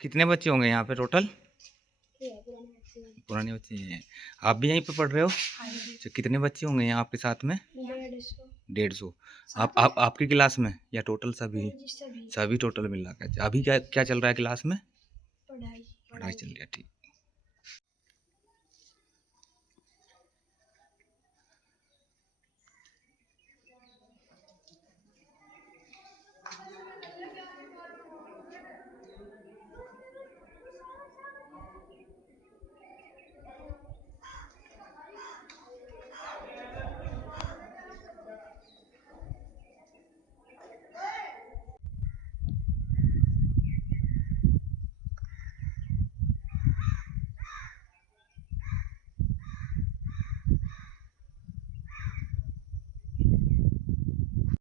कितने बच्चे होंगे यहाँ पे टोटल? पुराने बच्चे हैं। आप भी यहीं पे पढ़ रहे हो? अच्छा, कितने बच्चे होंगे यहाँ आपके साथ में? 150। आप आपकी क्लास में या टोटल सभी? सभी टोटल मिला के। अच्छा, अभी क्या क्या चल रहा है क्लास में? पढ़ाई चल रही है, ठीक।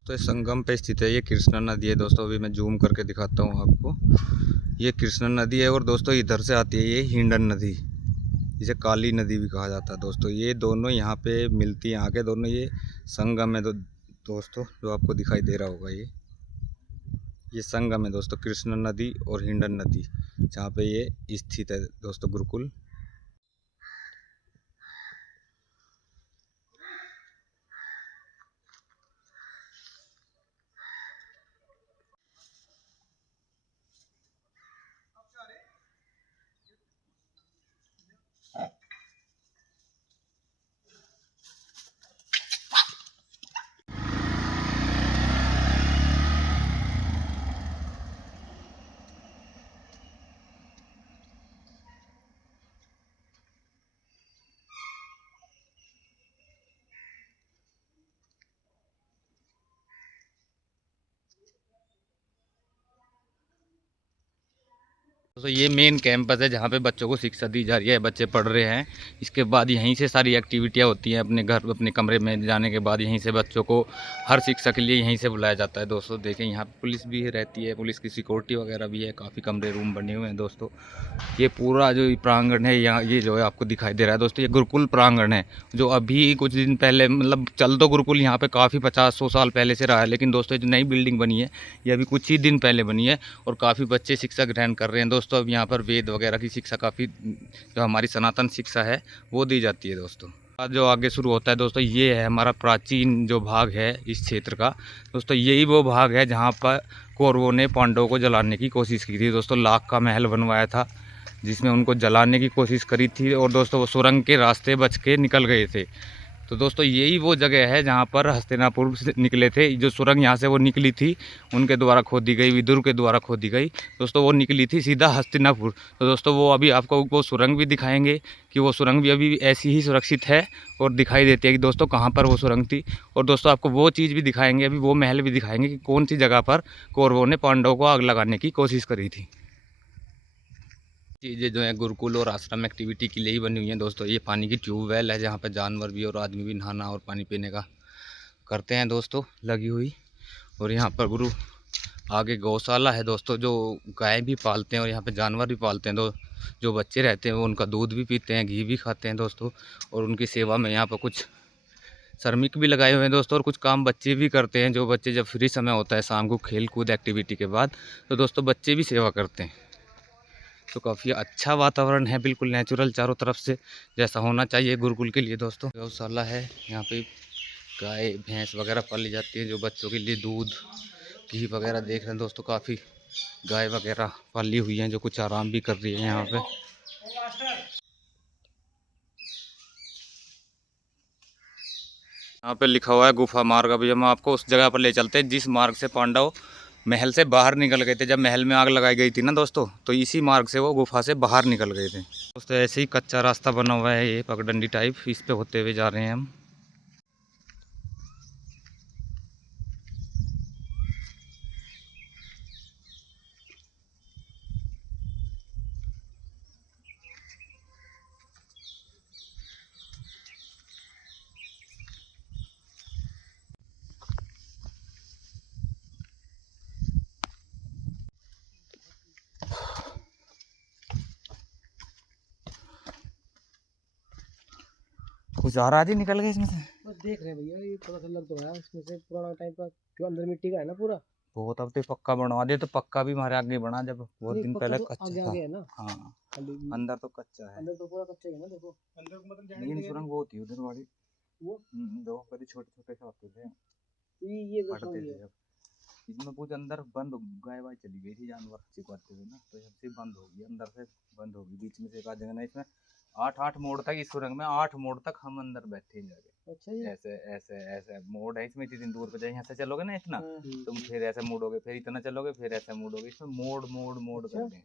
तो ये संगम पे स्थित है, ये कृष्णा नदी है दोस्तों। अभी मैं जूम करके दिखाता हूँ आपको। ये कृष्णा नदी है और दोस्तों इधर से आती है ये हिंडन नदी, जिसे काली नदी भी कहा जाता है दोस्तों। ये दोनों यहाँ पे मिलती हैं आके, दोनों ये संगम है दोस्तों, जो आपको दिखाई दे रहा होगा। ये संगम है दोस्तों, कृष्णा नदी और हिंडन नदी, जहाँ पे ये स्थित है दोस्तों, गुरुकुल। तो ये मेन कैंपस है जहाँ पे बच्चों को शिक्षा दी जा रही है, बच्चे पढ़ रहे हैं। इसके बाद यहीं से सारी एक्टिविटियाँ होती हैं। अपने घर अपने कमरे में जाने के बाद यहीं से बच्चों को हर शिक्षा के लिए यहीं से बुलाया जाता है दोस्तों। देखें यहाँ पुलिस भी रहती है, पुलिस की सिक्योरिटी वगैरह भी है। काफ़ी कमरे रूम बने हुए हैं दोस्तों। ये पूरा जो प्रांगण है यहाँ, ये जो है आपको दिखाई दे रहा है दोस्तों, ये गुरुकुल प्रांगण है। जो अभी कुछ दिन पहले, मतलब चल तो गुरुकुल यहाँ पे काफ़ी 50-100 साल पहले से रहा है, लेकिन दोस्तों ये जो नई बिल्डिंग बनी है ये अभी कुछ ही दिन पहले बनी है और काफ़ी बच्चे शिक्षा ग्रहण कर रहे हैं दोस्तों। अब यहाँ पर वेद वगैरह की शिक्षा काफ़ी, जो हमारी सनातन शिक्षा है वो दी जाती है दोस्तों। आज जो आगे शुरू होता है दोस्तों, ये है हमारा प्राचीन जो भाग है इस क्षेत्र का दोस्तों। यही वो भाग है जहाँ पर कौरवों ने पांडवों को जलाने की कोशिश की थी दोस्तों। लाख का महल बनवाया था जिसमें उनको जलाने की कोशिश करी थी और दोस्तों वो सुरंग के रास्ते बच के निकल गए थे। तो दोस्तों यही वो जगह है जहाँ पर हस्तिनापुर से निकले थे। जो सुरंग यहाँ से वो निकली थी, उनके द्वारा खोदी गई, विदुर के द्वारा खोदी गई दोस्तों, वो निकली थी सीधा हस्तिनापुर। तो दोस्तों वो अभी आपको वो सुरंग भी दिखाएंगे कि वो सुरंग भी अभी ऐसी ही सुरक्षित है और दिखाई देती है कि दोस्तों कहाँ पर वो सुरंग थी। और दोस्तों आपको वो चीज़ भी दिखाएंगे, अभी वो महल भी दिखाएंगे कि कौन सी जगह पर कौरवों ने पांडवों को आग लगाने की कोशिश करी थी। चीज़ें जो है गुरुकुल और आश्रम एक्टिविटी के लिए ही बनी हुई हैं दोस्तों। ये पानी की ट्यूबवेल है जहाँ पर जानवर भी और आदमी भी नहाना और पानी पीने का करते हैं दोस्तों, लगी हुई। और यहाँ पर गुरु आगे गौशाला है दोस्तों, जो गाय भी पालते हैं और यहाँ पे जानवर भी पालते हैं। जो बच्चे रहते हैं वो उनका दूध भी पीते हैं, घी भी खाते हैं दोस्तों। और उनकी सेवा में यहाँ पर कुछ श्रमिक भी लगाए हुए हैं दोस्तों, और कुछ काम बच्चे भी करते हैं। जो बच्चे जब फ्री समय होता है शाम को खेल कूद एक्टिविटी के बाद, तो दोस्तों बच्चे भी सेवा करते हैं। तो काफ़ी अच्छा वातावरण है, बिल्कुल नेचुरल चारों तरफ से, जैसा होना चाहिए गुरुकुल के लिए दोस्तों। गौशाला है, यहाँ पे गाय भैंस वगैरह पाली जाती है, जो बच्चों के लिए दूध घी वगैरह देख रहे हैं दोस्तों। काफ़ी गाय वगैरह पाली हुई हैं जो कुछ आराम भी कर रही है यहाँ पे। यहाँ पे लिखा हुआ है गुफा मार्ग। अभी हम आपको उस जगह पर ले चलते हैं जिस मार्ग से पांडव महल से बाहर निकल गए थे। जब महल में आग लगाई गई थी ना दोस्तों, तो इसी मार्ग से वो गुफा से बाहर निकल गए थे दोस्तों। ऐसे ही कच्चा रास्ता बना हुआ है, ये पगडंडी टाइप, इस पे होते हुए जा रहे हैं हम। कुछ आ रहा है, निकल गए इसमें से। बस देख रहे हैं भैया, ये थोड़ा सा लग तो रहा है इसमें से, पुराना टाइप का जो अंदर मिट्टी का है ना पूरा। बहुत, अब तो पक्का बनवा दे, तो पक्का भी हमारे आगे बना, जब बहुत नहीं, दिन पक्का पहले तो कच्चा आगे था। आगे है ना, हाँ, खाली अंदर तो कच्चा है। अंदर तो पूरा कच्चा ही है ना, देखो अंदर को मतलब लेकिन सुरंग वो होती है उधर वाली, वो दो कभी छोटे छोटे से होते थे, ये जो फटते सुरंग थे जब। इसमें कुछ अंदर बंद गाय वाय चली गई थी, जानवर चिपकते थे ना, तो सबसे बंद होगी, अंदर से बंद होगी, बीच में से एक आध जगह ना, इसमें 8 मोड़ तक, इस सुरंग में 8 मोड़ तक हम अंदर बैठे ही जाके। अच्छा जी, ऐसे ऐसे ऐसे मोड़ है इसमें, इतनी दिन दूर पे जाए, यहाँ से चलोगे ना इतना, तुम फिर ऐसे मुड़ोगे, फिर इतना चलोगे, फिर ऐसे मुड़ोगे, इसमें मोड़ मोड़ मोड़ अच्छा। करते हैं।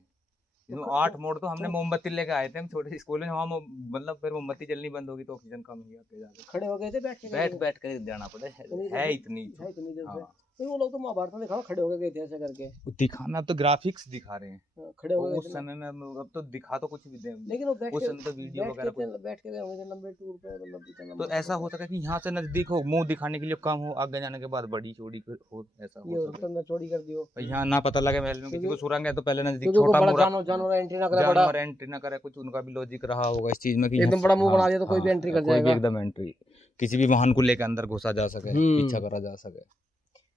इसमें 8 मोड़, तो हमने मोमबत्ती लेके आए थे हम छोटे स्कूल में, वहाँ मतलब फिर मोमबत्ती जलनी बंद होगी तो ऑक्सीजन कम ही आते जाके, खड़े हो गए थे, बैठ के गए बैठ थे? बैठ कर जाना पड़े, है इतनी है इतनी देर से? हाँ। नहीं, वो लोग तो महाभारत में दिखाओ, खड़े हो गए थे ऐसे करके। दिखाना, अब तो ग्राफिक्स दिखा रहे हैं, खड़े हो वो गए उस थे ना। समय में अब तो दिखा तो कुछ भी दे, लेकिन वो बैठ उस के समय तो वीडियो वगैरह कुछ। बैठ के गए होंगे थे लंबे टूर पे, मतलब इतना तो लंबा ऐसा सफर हो था। सके कि यहाँ से नजदीक हो, मुंह दिखाने के लिए कम हो, आगे जाने के बाद बड़ी चौड़ी हो, ऐसा ये हो हो सके। सकता है अंदर चोरी कर दी हो, और यहाँ ना पता लगे महल में किसी को सुरंग है, तो पहले नजदीक क्योंकि कोई छोटा बड़ा मोरा जानवर एंट्री ना करे, बड़ा जानवर एंट्री ना करे, कुछ उनका भी लॉजिक रहा होगा इस चीज में कि एकदम बड़ा मुंह बना दिया तो कोई भी हाँ, एंट्री कर कोई भी जाएगा। एकदम एंट्री, किसी भी वाहन को लेकर अंदर घुसा जा सके, पीछा करा जा सके।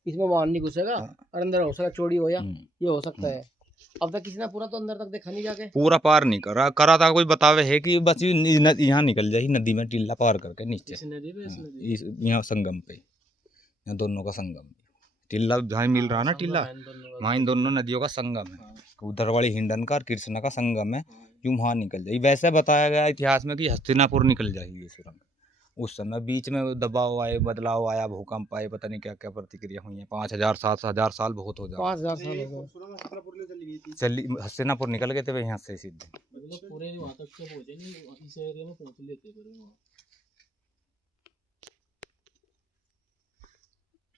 इसमें वाहन नहीं घुसेगा, हाँ। और अंदर हो सकता चोरी हो, या हम्म। ये हो सकता है। अब तक किसी ने पूरा तो अंदर तक देखा नहीं जाके। पूरा पार नहीं करा, करा था कोई बतावे है कि बस यहाँ निकल जाए नदी में, टीला पार करके नीचे, इस नदी पे, इस नदी इस यहाँ संगम पे, यहाँ दोनों का संगम, टीला जहाँ मिल रहा ना, टीला वहाँ इन दोनों नदियों का संगम है, उधर वाली हिंडन का और कृष्णा का संगम है, यूं वहाँ निकल जाए। वैसे बताया गया इतिहास में कि हस्तिनापुर निकल जाएगी ये सुरंग, उस समय बीच में दबाव आए, बदलाव आया, भूकंप आए, पता नहीं क्या क्या प्रतिक्रिया हुई है, 5000 7000 साल बहुत हो जाए, 5000 साल हो गए। चली हस्तिनापुर निकल गए थे वे यहाँ से सीधे। मतलब पूरे वहां तक से पहुंचे नहीं, इस एरिया में पहुंच लेते पूरे वहां।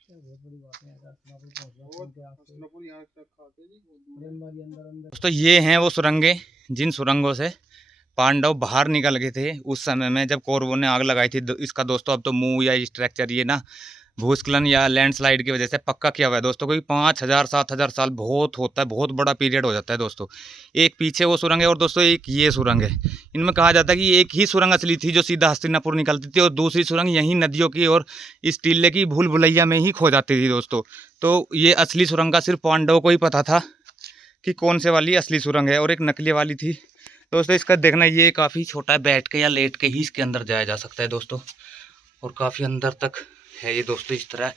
बहुत बड़ी बात है यार, हस्तिनापुर पहुंच गया, हस्तिनापुर यहां तक खाते जी अंदर। दोस्तों ये हैं वो सुरंगें, जिन सुरंगों से पांडव बाहर निकल गए थे उस समय में, जब कौरवों ने आग लगाई थी। इसका दोस्तों अब तो मुंह या स्ट्रक्चर ये ना भूस्खलन या लैंडस्लाइड की वजह से पक्का किया हुआ है दोस्तों, क्योंकि 5000 7000 साल बहुत होता है, बहुत बड़ा पीरियड हो जाता है दोस्तों। एक पीछे वो सुरंग है और दोस्तों एक ये सुरंग है। इनमें कहा जाता है कि एक ही सुरंग असली थी जो सीधा हस्तिनापुर निकलती थी, और दूसरी सुरंग यहीं नदियों की और इस टीले की भूल भुलैया में ही खो जाती थी दोस्तों। तो ये असली सुरंग का सिर्फ पांडवों को ही पता था कि कौन से वाली असली सुरंग है, और एक नकली वाली थी दोस्तों। इसका देखना, ये काफ़ी छोटा है, बैठ के या लेट के ही इसके अंदर जाया जा सकता है दोस्तों, और काफ़ी अंदर तक है ये दोस्तों। इस तरह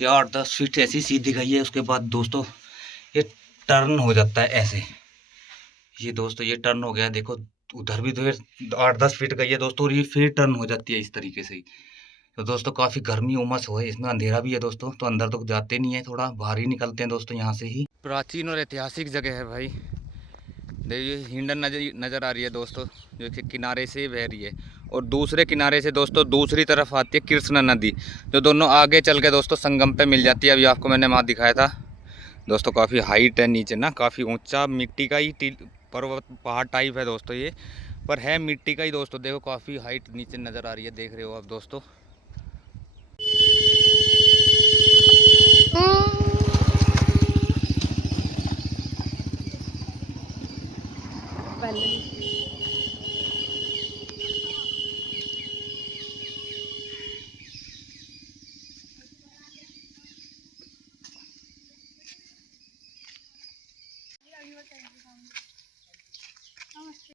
ये 8-10 फीट ऐसी सीधी गई है, उसके बाद दोस्तों ये टर्न हो जाता है ऐसे, ये दोस्तों ये टर्न हो गया, देखो उधर भी तो 8-10 फीट गई है दोस्तों, और ये फिर टर्न हो जाती है इस तरीके से ही। तो दोस्तों काफ़ी गर्मी उमस हो है, इसमें अंधेरा भी है दोस्तों, तो अंदर तो जाते नहीं है, थोड़ा बाहर ही निकलते हैं दोस्तों यहाँ से ही। प्राचीन और ऐतिहासिक जगह है भाई। देखिए हिंडन नज़र आ रही है दोस्तों, जो कि किनारे से बह रही है, और दूसरे किनारे से दोस्तों दूसरी तरफ आती है कृष्णा नदी, जो दोनों आगे चल के दोस्तों संगम पे मिल जाती है। अभी आपको मैंने वहाँ दिखाया था दोस्तों, काफ़ी हाइट है नीचे ना, काफ़ी ऊंचा मिट्टी का ही पर्वत पहाड़ टाइप है दोस्तों ये, पर है मिट्टी का ही दोस्तों। देखो काफ़ी हाइट नीचे नज़र आ रही है, देख रहे हो आप दोस्तों।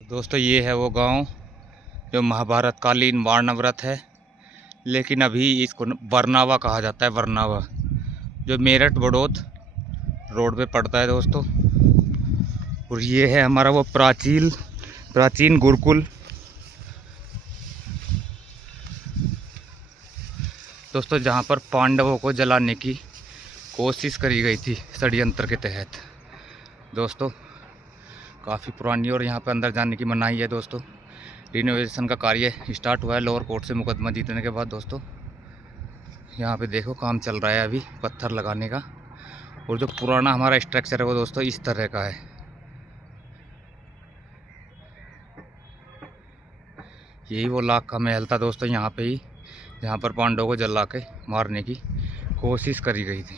दोस्तों ये है वो गांव जो महाभारत कालीन वारणावत है, लेकिन अभी इसको बरनावा कहा जाता है, बरनावा, जो मेरठ बड़ौद रोड पे पड़ता है दोस्तों। और ये है हमारा वो प्राचीन गुरुकुल दोस्तों, जहाँ पर पांडवों को जलाने की कोशिश करी गई थी षड्यंत्र के तहत दोस्तों। काफ़ी पुरानी, और यहाँ पर अंदर जाने की मनाही है दोस्तों। रिनोवेशन का कार्य स्टार्ट हुआ है लोअर कोर्ट से मुकदमा जीतने के बाद दोस्तों। यहाँ पे देखो काम चल रहा है अभी पत्थर लगाने का, और जो पुराना हमारा स्ट्रक्चर है वो दोस्तों इस तरह का है। यही वो लाख का महल था दोस्तों यहाँ पे ही, जहाँ पर पांडवों को जला के मारने की कोशिश करी गई थी।